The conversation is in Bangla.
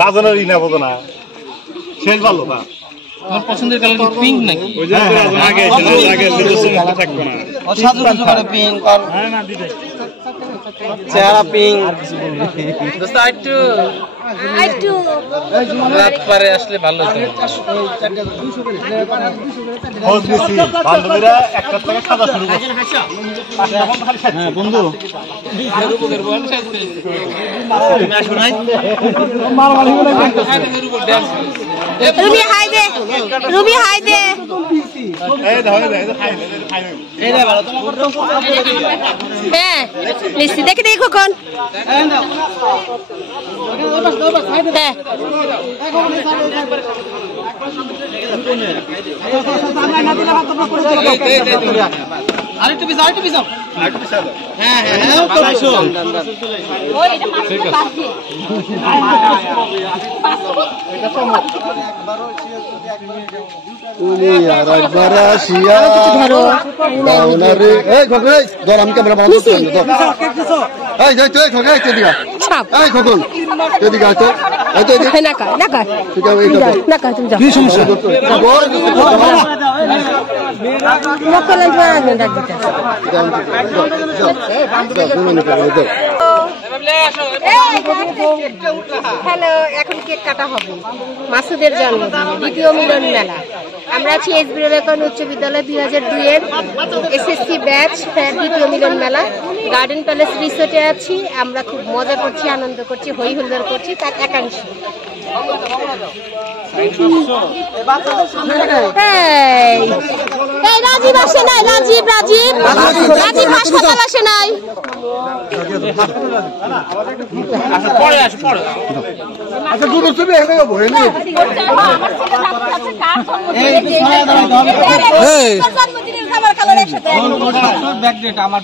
রাজনারই না বোঝো না শেষ ভালো না তোমার পছন্দের কালার কি পিঙ্ক নাকি? ওই যে আগে থাকবে না অসাধারণ করে পিঙ্ক আর চেহারা পিঙ্ক দোস্ত একটু রাত পারে আসলে ভালো হতো। খোঁজ নিছি বান্ধবীরা একটা থেকে সাজা শুরু করছে হ্যাঁ বন্ধু রুবি হাই দে রুবি হাই দে হ্যাঁ মিষ্টি দেখে দেখো কোন হ্যাঁ আরেকটু পিছাও হ্যাঁ তুমি আর একবার আসিয়া দাও না রে এই খোকন ধর আমি ক্যামেরা বন্ধ করে দাও এই যাই তুই খোকন এদিকে এই খোকন এদিকে আয় তো এই তো এদিকে না কর ঠিক আছে এই না কর তুমি যাও কি সমস্যা মকলেন পড়া ডাক দিতে হ্যালো এখন কেক কাটা হবে মাসুদের জন্মদিনে দ্বিতীয় মিলন মেলা। আমরা আছি এসবি রোড উচ্চ বিদ্যালয় 2002 এর এসএসসি ব্যাচ দ্বিতীয় মিলন মেলা গার্ডেন প্যালেস রিসোর্টে আছি। আমরা খুব মজা করছি, আনন্দ করছি, হই হুল্লোড় করছি তার একাংশ। রাজীব আসে নাই, রাজীব হাসপাতাল আসে নাই। আচ্ছা দুটো ছবি এখানে বই নি ব্যাক ডেট আমার